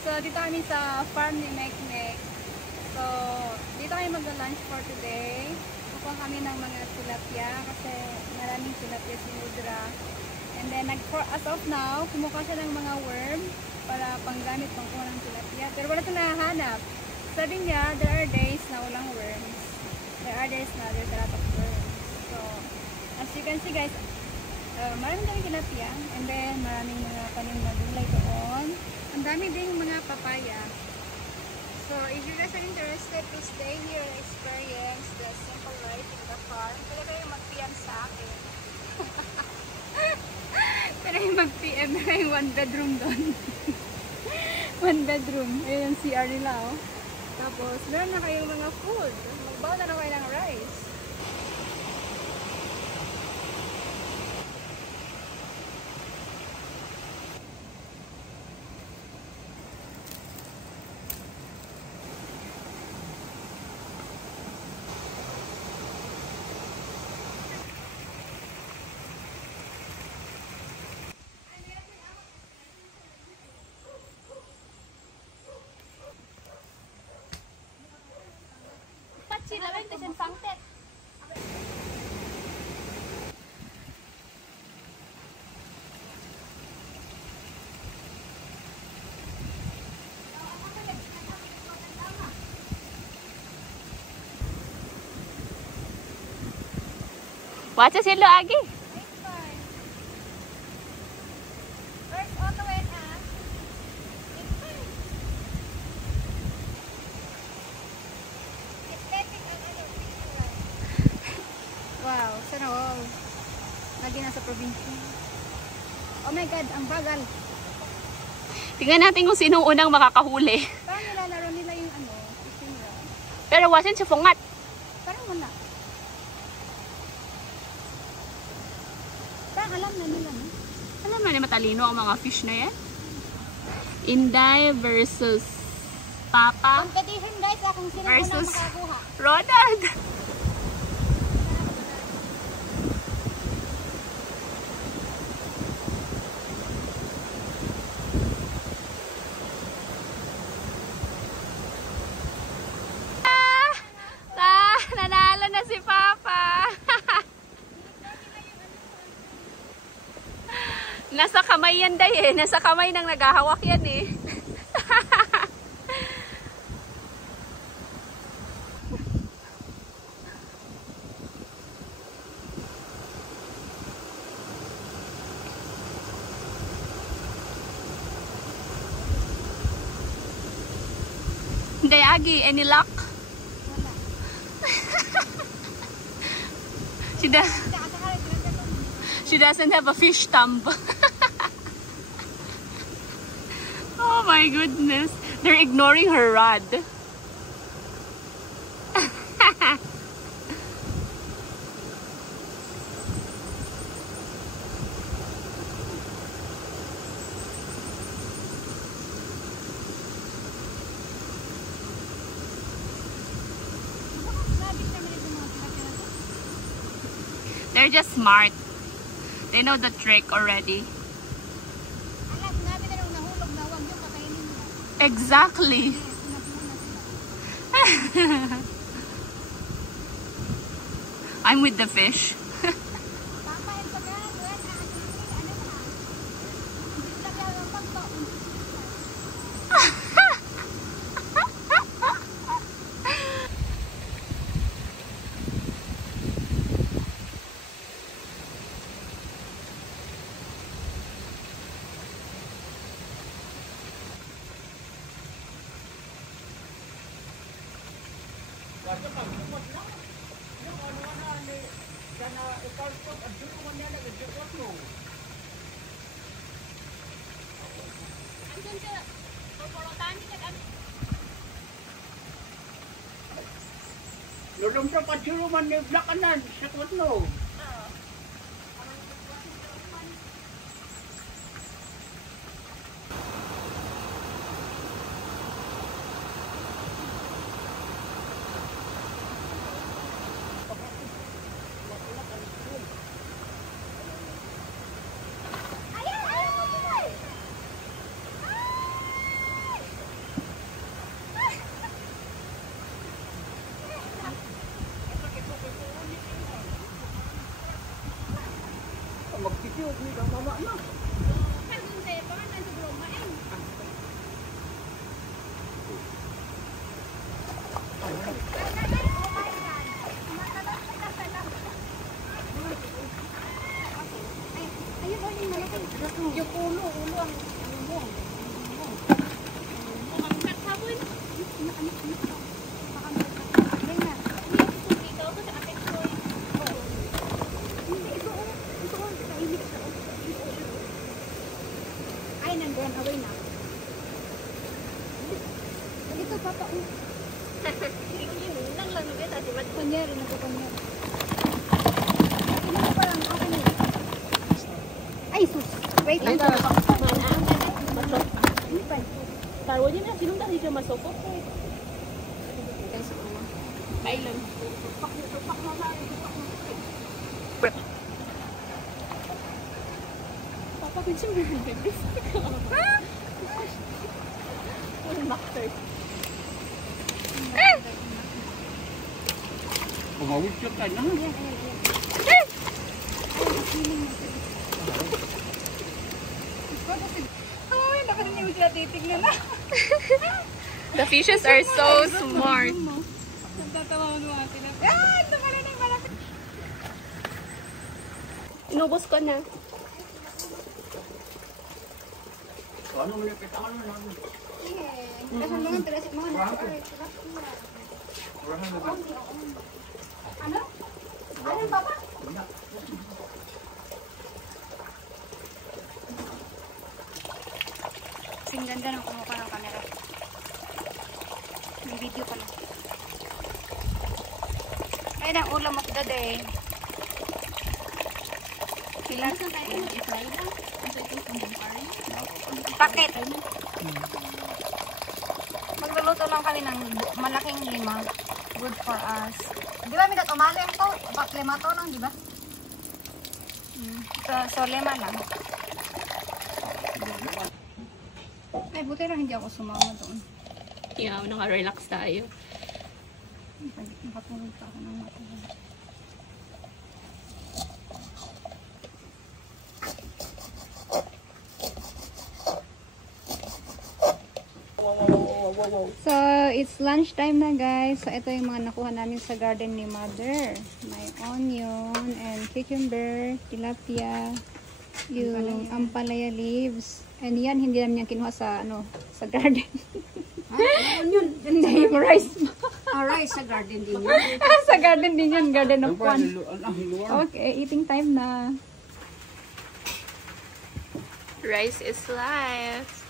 So, dito kami sa farm ni Mekmek. So, dito kami mag-lunch for today. Kukuha kami ng mga tilapia kasi maraming tilapia si Mudra. And then, as of now, kumuha siya ng mga worm para panggamit pang kuha ng tilapia. Pero wala ito nahanap. Sabi niya, there are days na walang worms. There are days na there's a lot of worms. So, as you can see guys, maraming daming tilapia. And then, maraming mga tanim na gulay doon. Ang dami din mga papaya. So, if you guys are interested to stay here and experience the simple life in the farm, pwede kayo mag-PM sa akin. Pwede kayo mag-PM na yung 1 bedroom doon. 1 bedroom. Ayun yung CR nila, oh. Tapos, meron na kayong mga food. Magbawa na kayo ng rice. Sila rin kasi pangtet. Watch sila agi. Wow, sana all. Lagi nasa probinsya. Oh my God, ang bagal. Tingnan natin kung sino unang makakahuli. Parang nilalaro nila yung ano, fishing rod. Pero wasin si Fungat. Parang wala. Parang alam na nila, no? Alam na matalino ang mga fish na yan. Inday versus Papa Competition guys, kung sino versus unang makakuha. Ronald. Nanalo na si Papa. Nasa kamay yan day eh. Nasa kamay nang naghahawak yan eh. Day Agi, any luck? She doesn't have a fish thumb. Oh my goodness. They're ignoring her rod. They're just smart. They know the trick already. Exactly. I'm with the fish. Lulong sa pasyuruman ni Blakanan sa Kutno. Tiyog ni ka mama na. Yung ulo ang Ay, nandiyan, away na. Ito, papa. Kunyari, nagkukunyari. Ano mo pa lang, okay na. Ay, sus. Wait lang. Taruh aja na, sinong dahil siya masukot eh. Kailan? Papa, kunci mo yung bibis. Pumawid siya ka na. Ay, nakarinig mo sila titignan na. The fishes are so smart. Nagtatawa mo mga sila. Ah, ito pala na yung malaki. Inubos ko na. Ano mo yung pitangan mo namin? Kasi mga teras, mga nasa. Ano? Ano, papa? Kasing ganda ng kumuha ng camera. May video pala. Ay, ang ulam of the day. Pilas. Pakit. Magluluto lang kami ng malaking lima. Good for us. Di ba may katumali ang to? Lima to lang, di ba? So lima lang. Ay, buti lang hindi ako sumama doon. Yeah, naka-relax tayo. Nakatulog pa ako ng matulog. So, it's lunchtime na guys. So, ito yung mga nakuha namin sa garden ni Mother. May onion and cucumber, tilapia, yung ampalaya leaves. And yan, hindi namin yan kinuha sa, sa garden. Onion. Hindi, yung rice. Rice sa garden din yun. Sa garden din yun, garden of one. Ang luwar. Okay, eating time na. Rice is life.